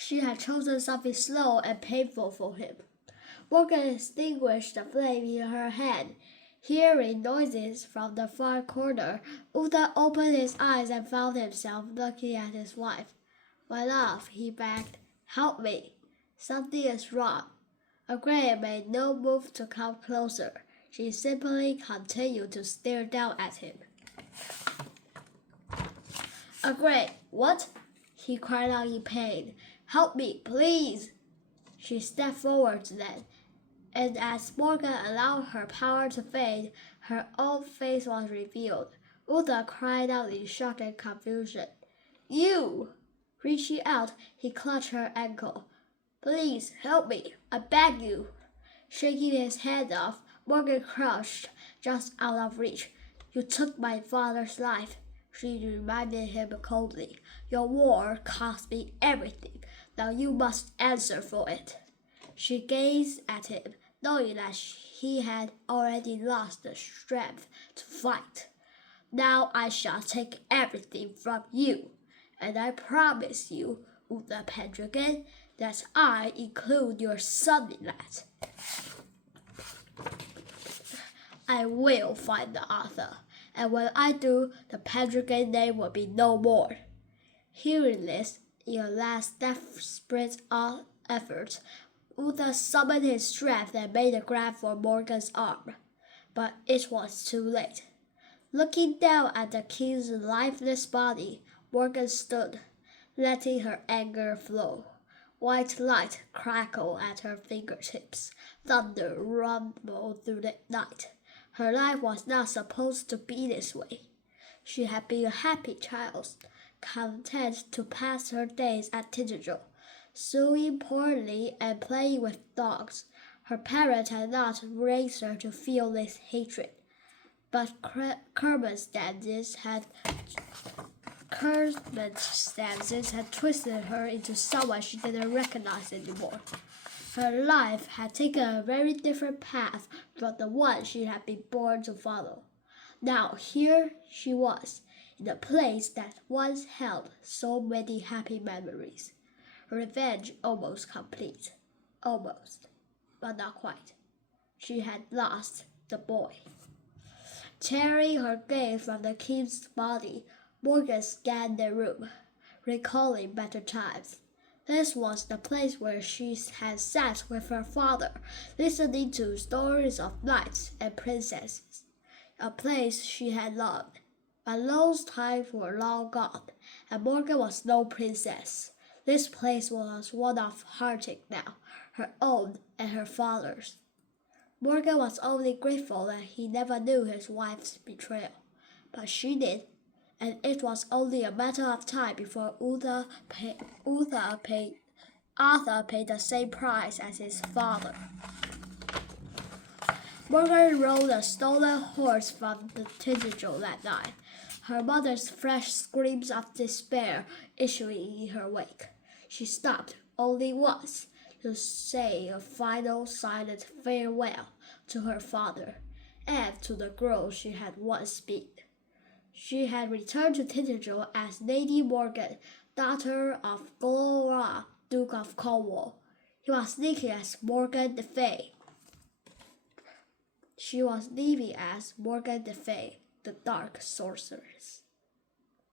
She had chosen something slow and painful for him. Morgan extinguished the flame in her hand. Hearing noises from the far corner, Uda opened his eyes and found himself looking at his wife. "My love," he begged, "help me. Something is wrong." Aglaé made no move to come closer. She simply continued to stare down at him. "Aglaé, what?" he cried out in pain. "Help me, please." She stepped forward then, and as Morgan allowed her power to fade, her own face was revealed. Uda cried out in shock and confusion. "You!" Reaching out, he clutched her ankle. "Please help me, I beg you." Shaking his hand off, Morgan crouched just out of reach. "You took my father's life," she reminded him coldly. "Your war cost me everything. Now you must answer for it." She gazed at him, knowing that he had already lost the strength to fight. "Now I shall take everything from you, and I promise you, Uda Pendragon, that I include your son in that. I will find the author, and when I do, the Pendragon name will be no more." Hearing this, in a last desperate effort, Uda summoned his strength and made a grab for Morgan's arm. But it was too late. Looking down at the king's lifeless body, Morgan stood, letting her anger flow. White light crackled at her fingertips. Thunder rumbled through the night. Her life was not supposed to be this way. She had been a happy child, content to pass her days at Tintagel, sewing poorly and playing with dogs. Her parents had not raised her to feel this hatred, but circumstances had twisted her into someone she didn't recognize anymore. Her life had taken a very different path from the one she had been born to follow. Now here she was, in a place that once held so many happy memories. Revenge almost complete. Almost, but not quite. She had lost the boy. Tearing her gaze from the king's body, Morgan scanned the room, recalling better times. This was the place where she had sat with her father, listening to stories of knights and princesses. A place she had loved. But those times were long gone, and Morgan was no princess. This place was one of heartache now, her own and her father's. Morgan was only grateful that he never knew his wife's betrayal, but she did, and it was only a matter of time before Arthur paid the same price as his father. Morgan rode a stolen horse from the Tintagel that night, her mother's fresh screams of despair issuing in her wake. She stopped only once to say a final silent farewell to her father and to the girl she had once been. She had returned to Tintagel as Lady Morgan, daughter of Glora, Duke of Cornwall. He was leaving as Morgan the Fay. She was leaving as Morgan the Fay, the Dark Sorceress.